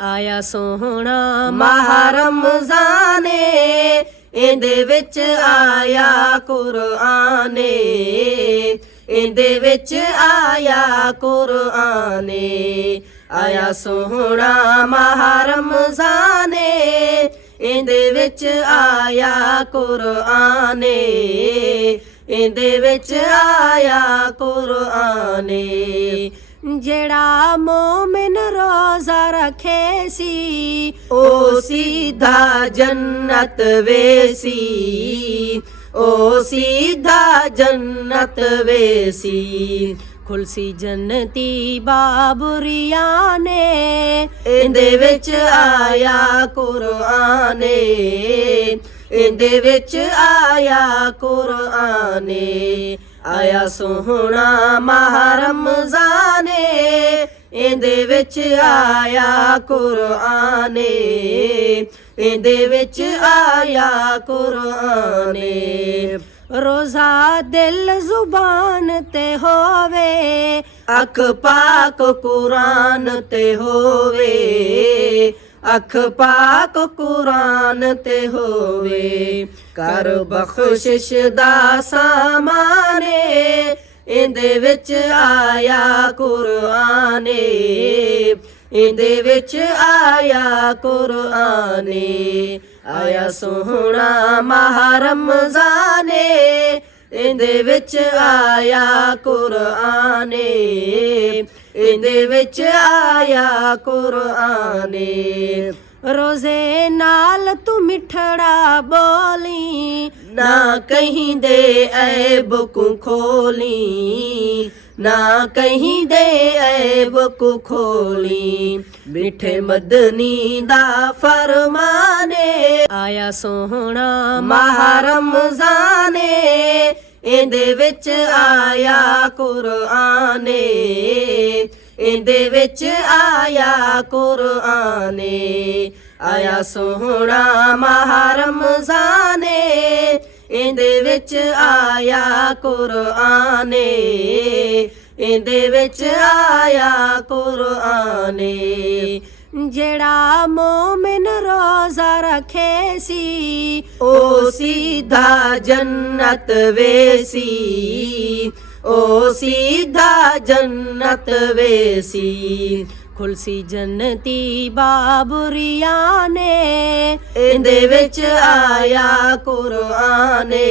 ਆਇਆ ਸੋਹਣਾ ਮਾਹ ਰਮਜ਼ਾਨੇ, ਇਹਦੇ ਵਿੱਚ ਆਇਆ ਕੁਰਾਨੇ, ਇਹਦੇ ਵਿੱਚ ਆਇਆ ਕੁਰਾਨੇ। ਆਇਆ ਸੋਹਣਾ ਮਾਹ ਰਮਜ਼ਾਨੇ, ਇਹਦੇ ਵਿੱਚ ਆਇਆ ਕੁਰਾਨੇ, ਇਹਦੇ ਵਿੱਚ ਆਇਆ ਕੁਰਾਨੇ। ਜਿਹੜਾ ਮੋਮਿਨ ਰੋਜ਼ਾ ਰੱਖੇ ਸੀ, ਉਹ ਸਿੱਧਾ ਜੰਨਤ ਵੇਸੀ, ਉਹ ਸਿੱਧਾ ਜੰਨਤ ਵੇਸੀ। ਖੁਲਸੀ ਜੰਨਤੀ ਬਾਬਰੀਆਂ ਨੇ, ਇਹਦੇ ਵਿੱਚ ਆਇਆ ਕੁਰਾਨੇ, ਇਹਦੇ ਵਿੱਚ ਆਇਆ ਕੁਰਾਨੇ। ਆਇਆ ਸੋਹਣਾ ਮਾਹ ਰਮਜ਼ਾਨੇ, ਇਹਦੇ ਵਿੱਚ ਆਇਆ ਕੁਰਾਨੇ, ਇਹਦੇ ਵਿੱਚ ਆਇਆ ਕੁਰਾਨੇ। ਰੋਜ਼ਾ ਦਿਲ ਜ਼ੁਬਾਨ ਤੇ ਹੋਵੇ, ਅੱਖ ਪਾਕ ਕੁਰਾਨ ਤੇ ਹੋਵੇ, ਅੱਖ ਪਾਕ ਕੁਰਾਨ ਤੇ ਹੋਵੇ। ਕਰ ਬਖਸ਼ਿਸ਼ ਦਾ ਸਾਮਾਨੇ, ਇਹਦੇ ਵਿੱਚ ਆਇਆ ਕੁਰਾਨੇ, ਇਹਦੇ ਵਿੱਚ ਆਇਆ ਕੁਰਾਨੇ। ਆਇਆ ਸੋਹਣਾ ਮਾਹ ਰਮਜ਼ਾਨੇ, ਇਹਦੇ ਵਿੱਚ ਆਇਆ ਕੁਰਾਨੇ, ਇਹਦੇ ਵਿੱਚ ਆਇਆ ਕੁਰਾਨੇ। ਰੋਜ਼ੇ ਨਾਲ ਤੂੰ ਮਿੱਠੜਾ ਬੋਲੀ, ਨਾ ਕਹੀਂ ਦੇ ਐਬ ਕੋ ਖੋਲੀ, ਨਾ ਕਹੀਂ ਦੇ ਐਬ ਕੋ ਖੋਲੀ। ਮਿੱਠੇ ਮਦਨੀ ਦਾ ਫਰਮਾਨੇ, ਆਇਆ ਸੋਹਣਾ ਮਾਹ ਰਮਜ਼ਾਨੇ, ਇਹਦੇ ਵਿੱਚ ਆਇਆ ਕੁਰਾਨੇ, ਇਹਦੇ ਵਿੱਚ ਆਇਆ ਕੁਰਾਨੇ। ਆਇਆ ਸੋਹਣਾ ਮਾਹ ਰਮਜ਼ਾਨੇ, ਇਹਦੇ ਵਿੱਚ ਆਇਆ ਕੁਰਾਨੇ, ਇਹਦੇ ਵਿੱਚ ਆਇਆ ਕੁਰਾਨੇ। ਜਿਹੜਾ ਮੋਮਿਨ ਰੋਜ਼ਾ ਰੱਖੇ ਸੀ, ਉਹ ਸਿੱਧਾ ਜੰਨਤ ਵੇਸੀ, ਉਹ ਸਿੱਧਾ ਜੰਨਤ ਵੇਸੀ। ਖੁਲਸੀ ਜੰਨਤੀ ਬਾਬਰੀਆਂ ਨੇ, ਇਹਦੇ ਵਿੱਚ ਆਇਆ ਕੁਰਾਨੇ,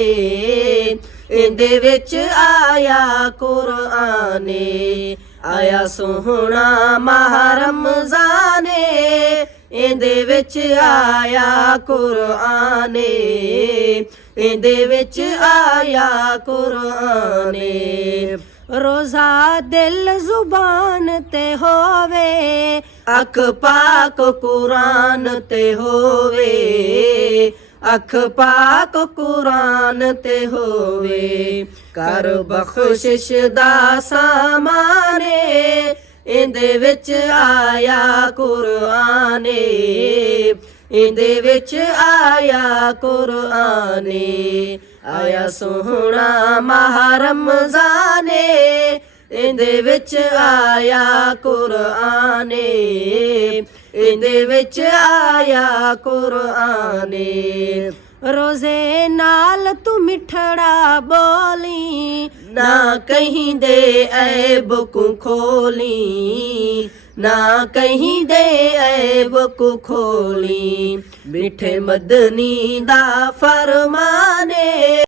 ਇਹਦੇ ਵਿੱਚ ਆਇਆ ਕੁਰਾਨੇ। ਆਇਆ ਸੋਹਣਾ ਮਾਹ ਰਮਜ਼ਾਨੇ, ਇਹਦੇ ਵਿੱਚ ਆਇਆ ਕੁਰਾਨੇ, ਇਹਦੇ ਵਿੱਚ ਆਇਆ ਕੁਰਾਨੇ। ਰੋਜ਼ਾ ਦਿਲ ਜ਼ੁਬਾਨ ਤੇ ਹੋਵੇ, ਅੱਖ ਪਾਕ ਕੁਰਾਨ ਤੇ ਹੋਵੇ, ਅੱਖ ਪਾਕ ਕੁਰਾਨ ਤੇ ਹੋਵੇ। ਕਰ ਬਖਸ਼ਿਸ਼ ਦਾ ਸਾਮਾਨੇ, ਇਹਦੇ ਵਿੱਚ ਆਇਆ ਕੁਰਾਨੇ, ਇਹਦੇ ਵਿੱਚ ਆਇਆ ਕੁਰਾਨੇ। ਆਇਆ ਸੋਹਣਾ ਮਾਹ ਰਮਜ਼ਾਨੇ, ਇਹਦੇ ਵਿੱਚ ਆਇਆ ਕੁਰਾਨੇ, ਇਹਦੇ ਵਿੱਚ ਆਇਆ ਕੁਰਾਨੇ। ਰੋਜ਼ੇ ਨਾਲ ਤੂੰ ਮਿੱਠੜਾ ਬੋਲੀ, ਨਾ ਕਹੀਂ ਦੇ ਐਬ ਕੋ ਖੋਲੀ, ਨਾ ਕਹੀਂ ਦੇ ਐਬ ਕੋ ਖੋਲੀ। ਮਿੱਠੇ ਮਦਨੀ ਦਾ ਫਰਮਾਨੇ,